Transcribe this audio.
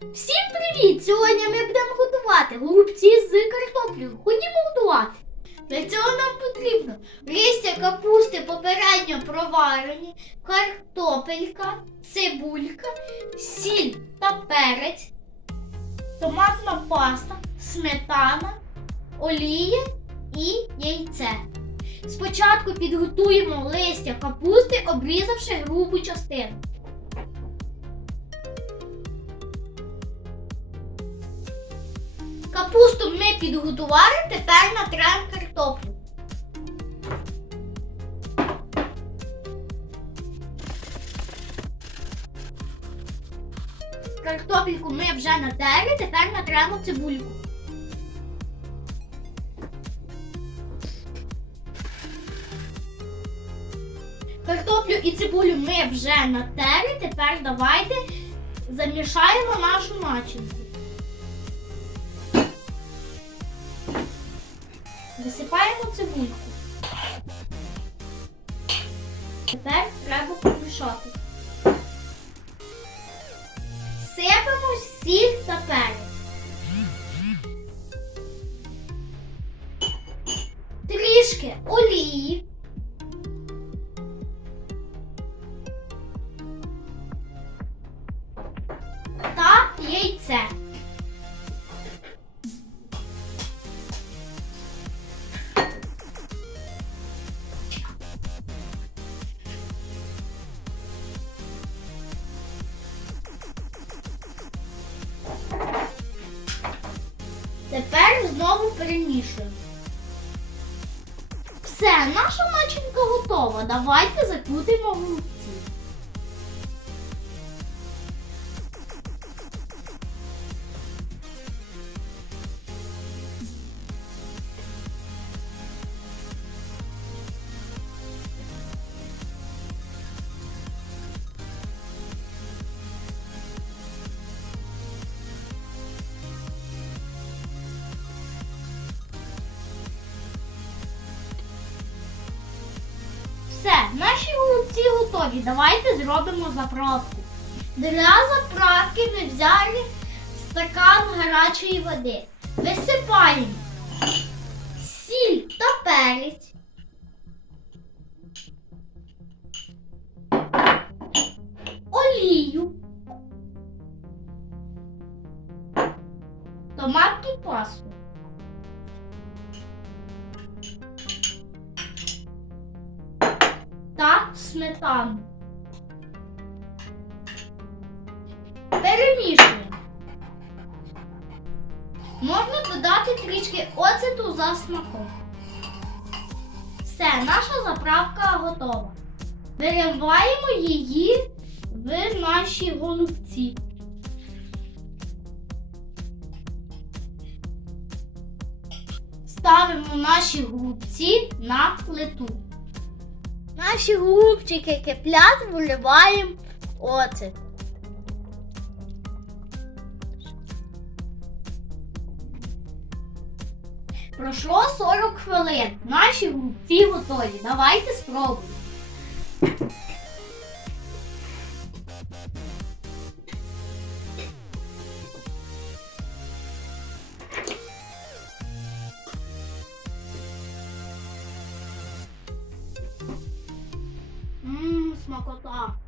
Всім привіт! Сьогодні ми будемо готувати голубці з картоплею. Ходімо готувати. Для цього нам потрібно листя капусти попередньо проварені, картопелька, цибулька, сіль та перець, томатна паста, сметана, олія і яйце. Спочатку підготуємо листя капусти, обрізавши грубу частину. Капусту ми підготували, тепер натрем картоплю. Картопельку ми вже натерли, тепер натремо цибульку. Картоплю і цибулю ми вже натерли, тепер давайте замішаємо нашу начинку. Висипаємо цибульку. Тепер треба помішати. Сипемо сіль та перець. Трішки олії. Та яйце. Перемішуємо. Все, наша начинка готова. Давайте закрутимо готові. Давайте зробимо заправку. Для заправки ми взяли стакан гарячої води. Висипаємо сіль та перець. Олію. Томатну пасту. Сметану. Перемішуємо. Можна додати трішки оцету за смаком. Все, наша заправка готова. Вириваємо її в наші голубці. Ставимо наші голубці на плиту. Наші губчики киплять, виливаємо оцет. Пройшло 40 хвилин. Наші губці готові. Давайте спробуємо. Mocotó.